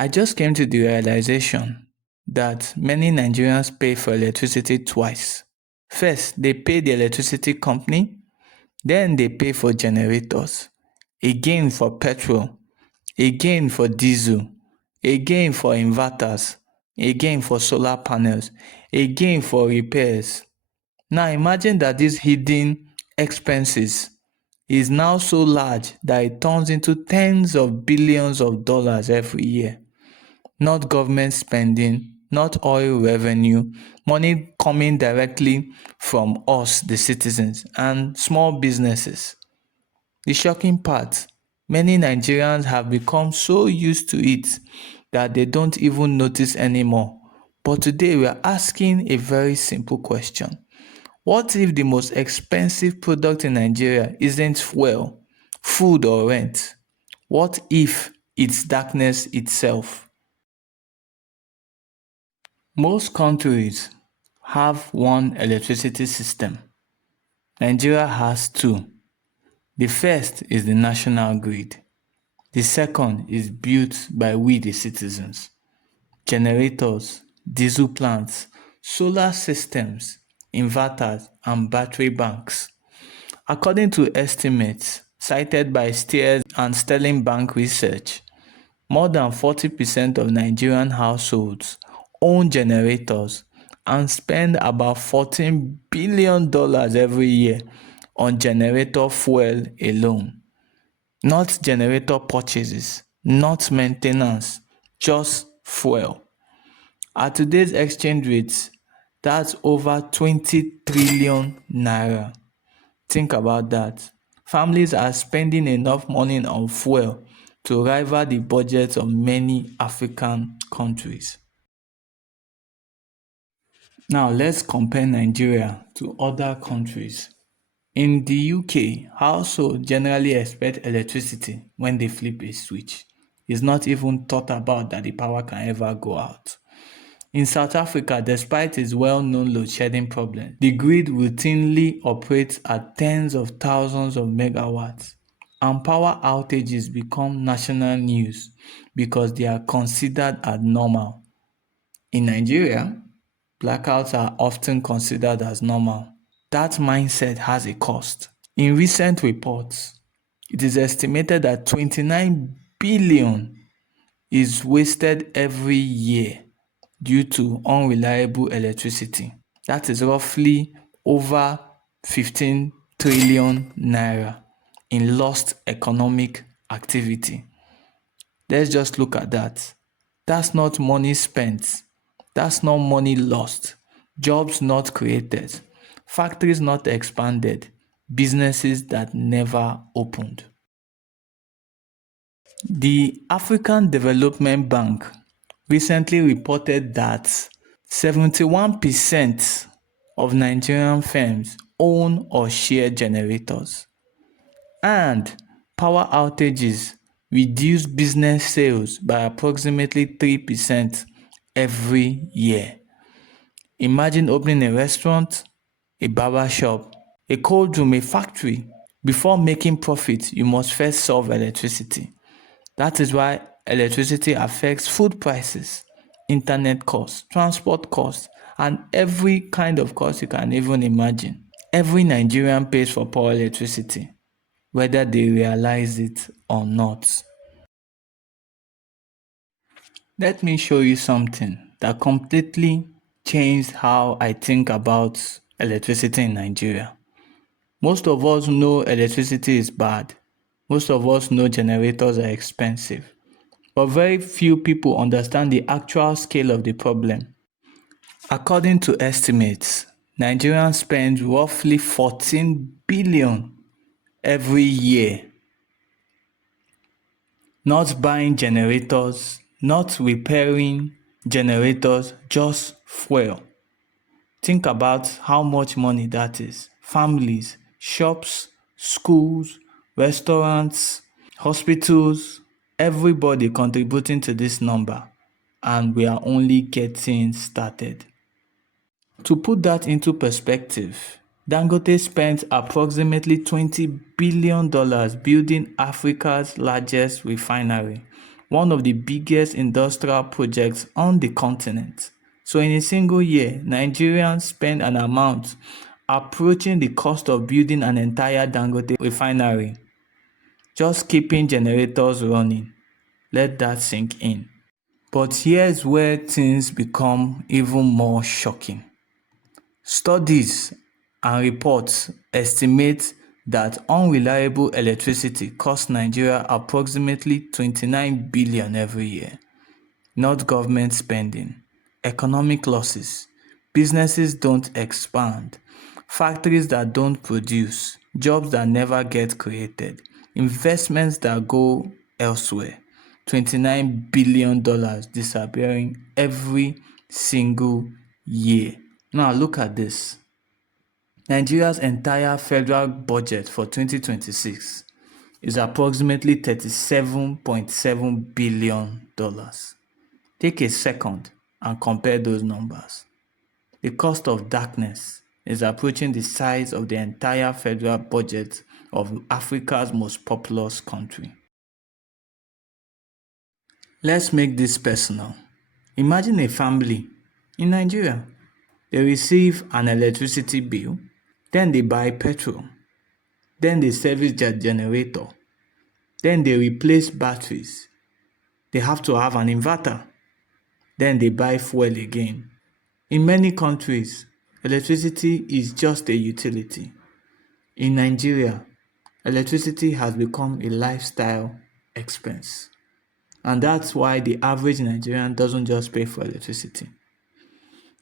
I just came to the realization that many Nigerians pay for electricity twice. First, they pay the electricity company, then they pay for generators, again for petrol, again for diesel, again for inverters, again for solar panels, again for repairs. Now imagine that these hidden expenses is now so large that it turns into tens of billions of dollars every year. Not government spending, not oil revenue, money coming directly from us, the citizens, and small businesses. The shocking part, many Nigerians have become so used to it that they don't even notice anymore. But today we are asking a very simple question. What if the most expensive product in Nigeria isn't fuel, food, or rent? What if it's darkness itself? Most countries have one electricity system. Nigeria has two. The first is the national grid. The second is built by we the citizens. Generators, diesel plants, solar systems, inverters, and battery banks. According to estimates cited by Steers and Sterling Bank Research, more than 40% of Nigerian households own generators and spend about $14 billion every year on generator fuel alone. Not generator purchases, not maintenance, just fuel. At today's exchange rates, that's over 20 trillion naira. Think about that. Families are spending enough money on fuel to rival the budgets of many African countries. Now let's compare Nigeria to other countries. In the UK, households generally expect electricity when they flip a switch. It's not even thought about that the power can ever go out. In South Africa, despite its well-known load shedding problem, the grid routinely operates at tens of thousands of megawatts, and power outages become national news because they are considered abnormal. In Nigeria, blackouts are often considered as normal. That mindset has a cost. In recent reports, it is estimated that 29 billion is wasted every year due to unreliable electricity. That is roughly over 15 trillion naira in lost economic activity. Let's just look at that. That's not money spent. That's not money lost. Jobs not created. Factories not expanded. Businesses that never opened. The African Development Bank recently reported that 71% of Nigerian firms own or share generators, and power outages reduce business sales by approximately 3% every year. Imagine opening a restaurant, a barber shop, a cold room, a factory. Before making profit, you must first solve electricity. That is why electricity affects food prices, internet costs, transport costs, and every kind of cost you can even imagine. Every Nigerian pays for poor electricity, whether they realize it or not. Let me show you something that completely changed how I think about electricity in Nigeria. Most of us know electricity is bad. Most of us know generators are expensive. But very few people understand the actual scale of the problem. According to estimates, Nigerians spend roughly 14 billion every year not buying generators, not repairing generators, just fuel. Think about how much money that is. Families, shops, schools, restaurants, hospitals, everybody contributing to this number, and we are only getting started. To put that into perspective, Dangote spent approximately $20 billion building Africa's largest refinery, one of the biggest industrial projects on the continent. So in a single year, Nigerians spend an amount approaching the cost of building an entire Dangote refinery. Just keeping generators running. Let that sink in. But here's where things become even more shocking. Studies and reports estimate that unreliable electricity costs Nigeria approximately 29 billion every year. Not government spending, economic losses, businesses don't expand, factories that don't produce, jobs that never get created, investments that go elsewhere. $29 billion disappearing every single year. Now look at this. Nigeria's entire federal budget for 2026 is approximately $37.7 billion. Take a second and compare those numbers. The cost of darkness is approaching the size of the entire federal budget of Africa's most populous country. Let's make this personal. Imagine a family in Nigeria. They receive an electricity bill, then they buy petrol, then they service their generator, then they replace batteries. They have to have an inverter, then they buy fuel again. In many countries, electricity is just a utility. In Nigeria, electricity has become a lifestyle expense. And that's why the average Nigerian doesn't just pay for electricity.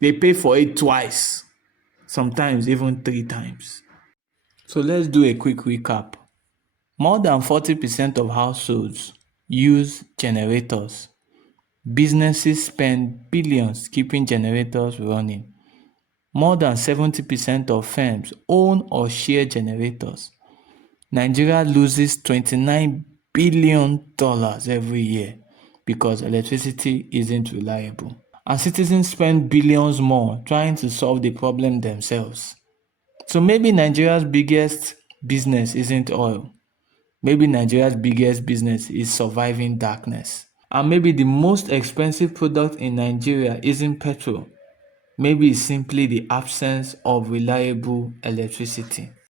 They pay for it twice, sometimes even 3 times. So let's do a quick recap. More than 40% of households use generators. Businesses spend billions keeping generators running. More than 70% of firms own or share generators. Nigeria loses $29 billion every year because electricity isn't reliable. And citizens spend billions more trying to solve the problem themselves. So maybe Nigeria's biggest business isn't oil. Maybe Nigeria's biggest business is surviving darkness. And maybe the most expensive product in Nigeria isn't petrol. Maybe it's simply the absence of reliable electricity.